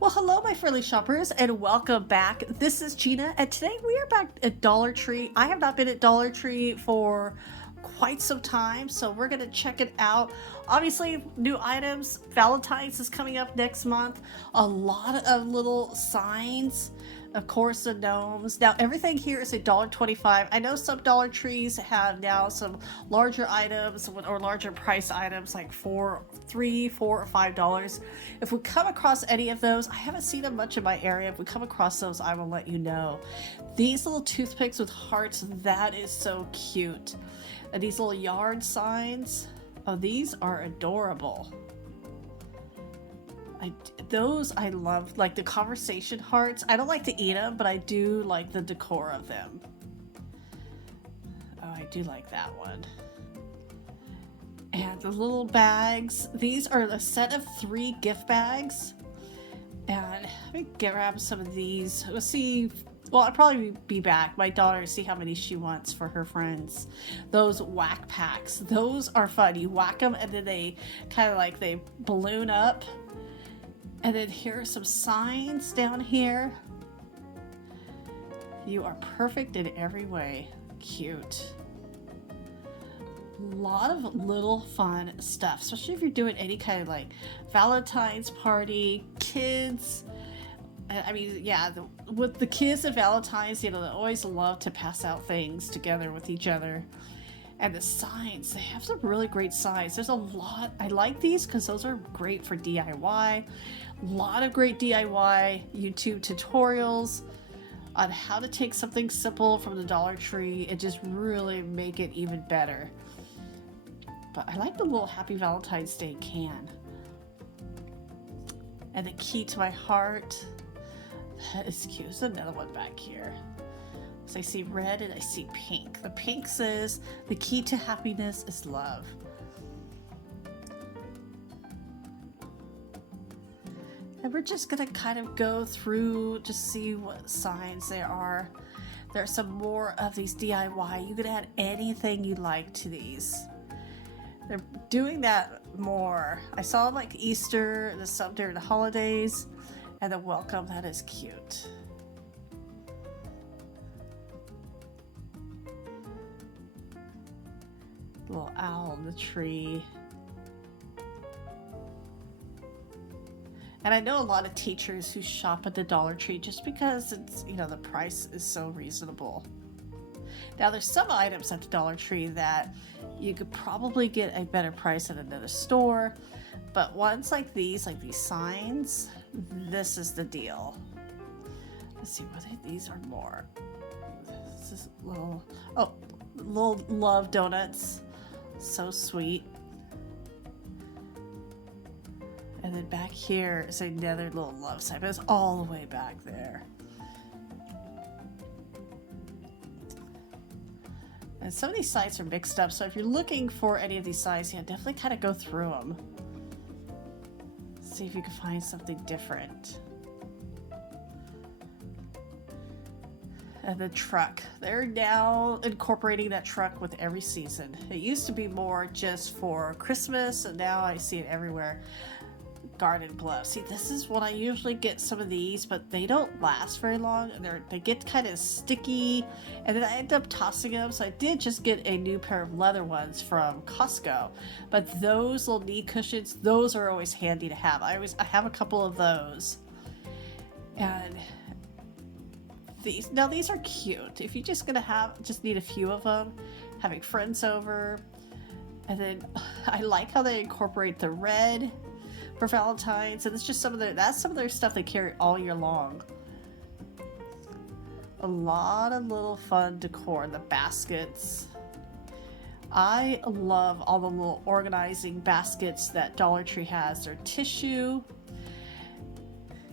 Well, hello, my friendly shoppers, and welcome back. This is Gina, and today we are back at Dollar Tree. I have not been at Dollar Tree for quite some time, so we're going to check it out. Obviously, new items. Valentines is coming up next month. A lot of little signs. Of course, the gnomes. Now, everything here is $1.25. I know some Dollar Trees have now some larger items or larger price items like $3, $4, or $5. If we come across any of those, I haven't seen them much in my area. If we come across those, I will let you know. These little toothpicks with hearts, that is so cute. And these little yard signs, oh, these are adorable. Those I love, like the conversation hearts. I don't like to eat them, but I do like the decor of them. Oh, I do like that one. And the little bags. These are a set of 3 gift bags. And let me grab some of these. Let's see. Well, I'll probably be back. My daughter, see how many she wants for her friends. Those whack packs. Those are fun. You whack them and then they kind of like they balloon up. And then here are some signs down here. You are perfect in every way. Cute. A lot of little fun stuff, especially if you're doing any kind of like Valentine's party, kids. I mean, yeah, with the kids at Valentine's, you know, they always love to pass out things together with each other. And the signs, they have some really great signs. There's a lot. I like these because those are great for DIY. A lot of great DIY YouTube tutorials on how to take something simple from the Dollar Tree and just really make it even better. But I like the little Happy Valentine's Day can. And the key to my heart. That is cute. There's another one back here. So I see red and I see pink. The pink says the key to happiness is love. And we're just gonna kind of go through to see what signs there are. There are some more of these DIY. You could add anything you like to these. They're doing that more. I saw like Easter, the some during the holidays, and the welcome. That is cute. Little owl in the tree. And I know a lot of teachers who shop at the Dollar Tree just because it's, you know, the price is so reasonable. Now there's some items at the Dollar Tree that you could probably get a better price at another store, but ones like these signs, this is the deal. Let's see, whether these are more. This is little love donuts. So sweet. And then back here is another little love sign, but it's all the way back there. And some of these sites are mixed up, so if you're looking for any of these sites, yeah, definitely kind of go through them. See if you can find something different. And the truck. They're now incorporating that truck with every season. It used to be more just for Christmas, and now I see it everywhere. Garden gloves. See, this is what I usually get some of these, but they don't last very long. They get kind of sticky, and then I end up tossing them. So I did just get a new pair of leather ones from Costco, but those little knee cushions, those are always handy to have. I have a couple of those, and these are cute. If you're just gonna need a few of them, having friends over. And then I like how they incorporate the red for Valentine's, and it's just some of their stuff they carry all year long. A lot of little fun decor. The baskets. I love all the little organizing baskets that Dollar Tree has. They're tissue.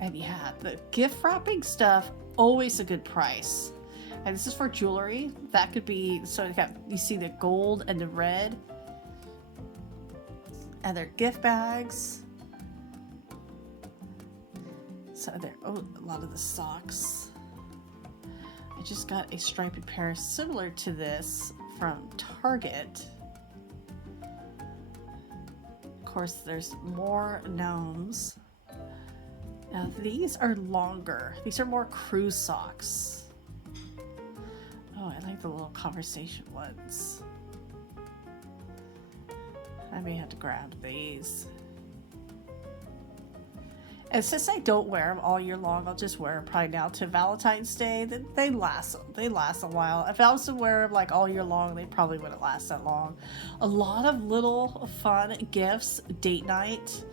And yeah, the gift wrapping stuff, always a good price. And this is for jewelry. That could be, so you see the gold and the red. And their gift bags. So there, a lot of the socks. I just got a striped pair similar to this from Target. Of course, there's more gnomes. Now these are longer. These are more cruise socks. Oh, I like the little conversation ones. I may have to grab these. And since I don't wear them all year long, I'll just wear them probably now to Valentine's Day. They last a while. If I was to wear them like all year long, they probably wouldn't last that long. A lot of little fun gifts, date night.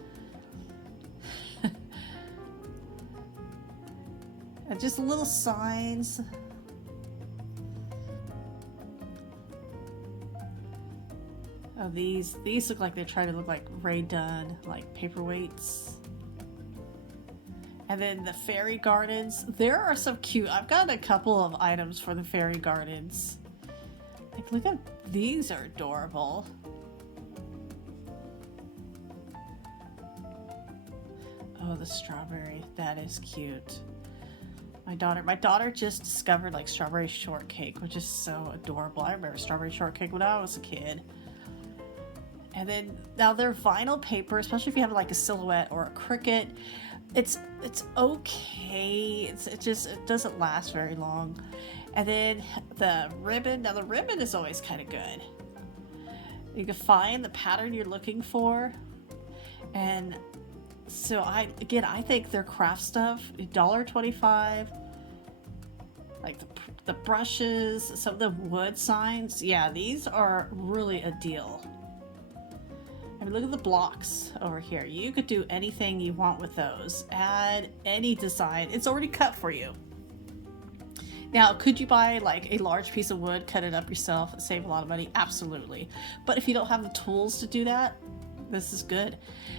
And just little signs. Oh, these look like they're trying to look like Ray Dunn, like paperweights. And then the fairy gardens. There are some cute. I've got a couple of items for the fairy gardens. Like, look at these are adorable. Oh, the strawberry. That is cute. My daughter just discovered like strawberry shortcake, which is so adorable. I remember strawberry shortcake when I was a kid. And then now they're vinyl paper, especially if you have like a silhouette or a cricket. It's okay. It doesn't last very long. And then the ribbon. Now the ribbon is always kind of good. You can find the pattern you're looking for. And so I think their craft stuff, $1.25. Like the brushes, some of the wood signs. Yeah, these are really a deal. I mean, look at the blocks over here. You could do anything you want with those. Add any design. It's already cut for you. Now, could you buy like a large piece of wood, cut it up yourself, and save a lot of money? Absolutely. But if you don't have the tools to do that, this is good.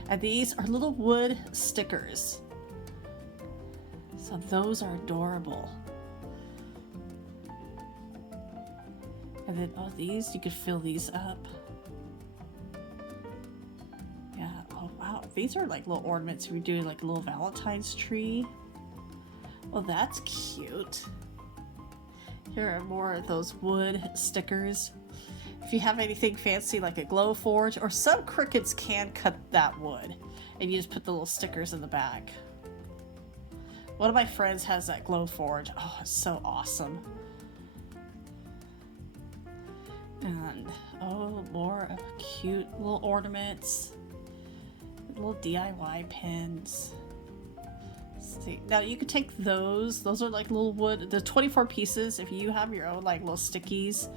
And these are little wood stickers. So those are adorable. And then, oh, these, you could fill these up. Yeah, oh wow. These are like little ornaments if you're doing like a little Valentine's tree. Oh, that's cute. Here are more of those wood stickers. If you have anything fancy like a glow forge, or some crickets can cut that wood and you just put the little stickers in the back. One of my friends has that glow forge. Oh, it's so awesome. And oh, more of cute little ornaments, little DIY pins. See, now you could take those are like little wood, the 24 pieces. If you have your own like little stickies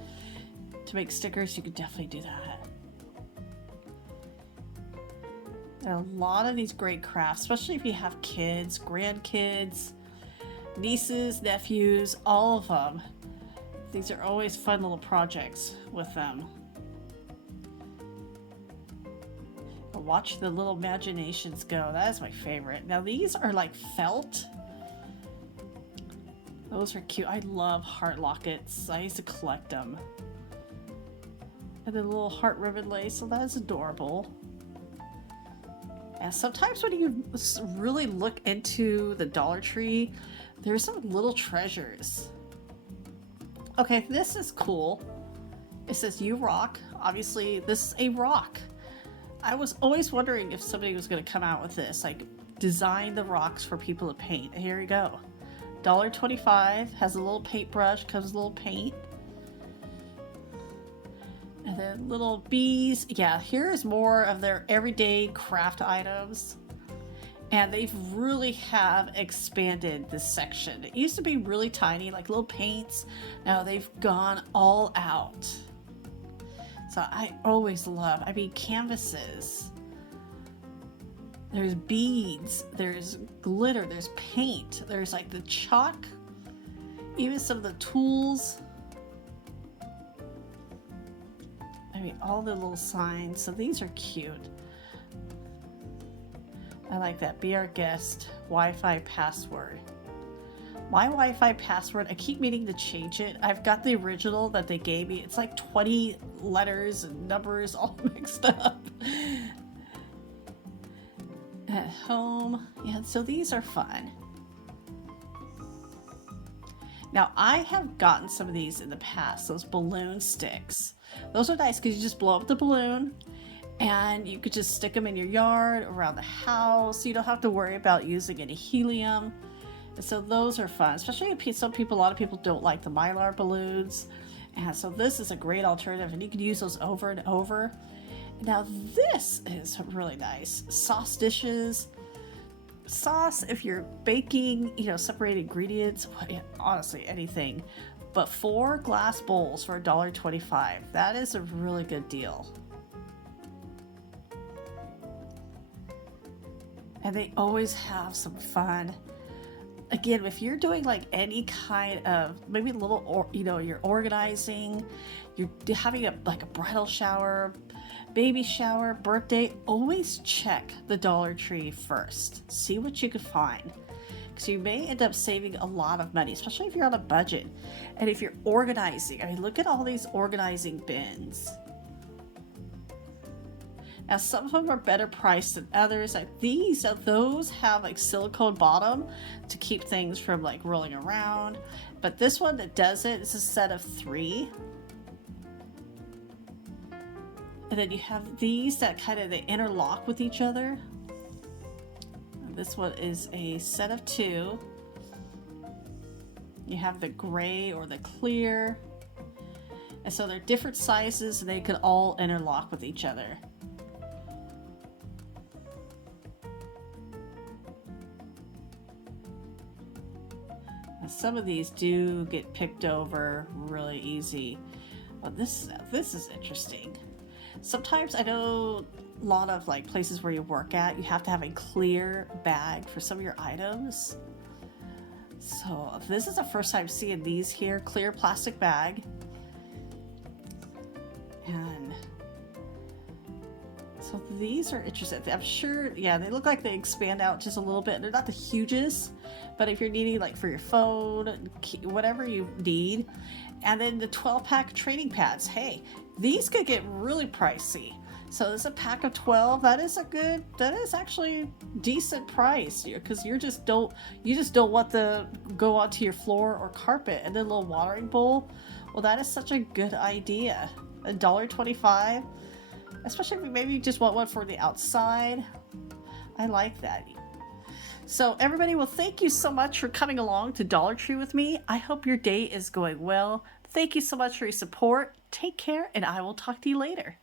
to make stickers, you could definitely do that. There are a lot of these great crafts, especially if you have kids, grandkids, nieces, nephews, all of them. These are always fun little projects with them. Watch the little imaginations go. That is my favorite. Now these are like felt. Those are cute. I love heart lockets. I used to collect them. And then a little heart ribbon lace. So that is adorable. And sometimes when you really look into the Dollar Tree, there's some little treasures. Okay, this is cool. It says "You rock." Obviously, this is a rock. I was always wondering if somebody was going to come out with this, like design the rocks for people to paint. Here we go. $1.25, has a little paintbrush, comes with a little paint. And then little bees. Yeah, here is more of their everyday craft items. And they really have expanded this section. It used to be really tiny, like little paints. Now they've gone all out. So I always love, canvases. There's beads, there's glitter, there's paint, there's like the chalk, even some of the tools. All the little signs. So these are cute. I like that. Be our guest. Wi-Fi password. My Wi-Fi password, I keep meaning to change it. I've got the original that they gave me. It's like 20 letters and numbers all mixed up. At home. Yeah, so these are fun. Now, I have gotten some of these in the past. Those balloon sticks. Those are nice because you just blow up the balloon And you could just stick them in your yard, around the house. You don't have to worry about using any helium. And so those are fun, especially if a lot of people don't like the Mylar balloons. And so this is a great alternative, and you can use those over and over. Now this is really nice. Sauce dishes. Sauce, if you're baking, separate ingredients, honestly, anything. But 4 glass bowls for $1.25. That is a really good deal. And they always have some fun. Again, if you're doing like any kind of, maybe a little, you're organizing, you're having a bridal shower, baby shower, birthday, always check the Dollar Tree first. See what you can find. Because you may end up saving a lot of money, especially if you're on a budget. And if you're organizing, look at all these organizing bins. Now, some of them are better priced than others. Like those have like silicone bottom to keep things from like rolling around. But this one that does it is a set of 3. And then you have these that they interlock with each other. This one is a set of 2. You have the gray or the clear. And so they're different sizes and they can all interlock with each other. Some of these do get picked over really easy. But this is interesting. Sometimes I know a lot of like places where you work at, you have to have a clear bag for some of your items. So this is the first time seeing these here, clear plastic bag. And so these are interesting. I'm sure, yeah, they look like they expand out just a little bit. They're not the hugest, but if you're needing like for your phone, whatever you need. And then the 12-pack training pads. Hey, these could get really pricey. So there's a pack of 12. That is actually decent price, because you just don't want to go onto your floor or carpet. And then a little watering bowl. Well, that is such a good idea. $1.25, especially if maybe you just want one for the outside. I like that. So everybody, well, thank you so much for coming along to Dollar Tree with me. I hope your day is going well. Thank you so much for your support. Take care, and I will talk to you later.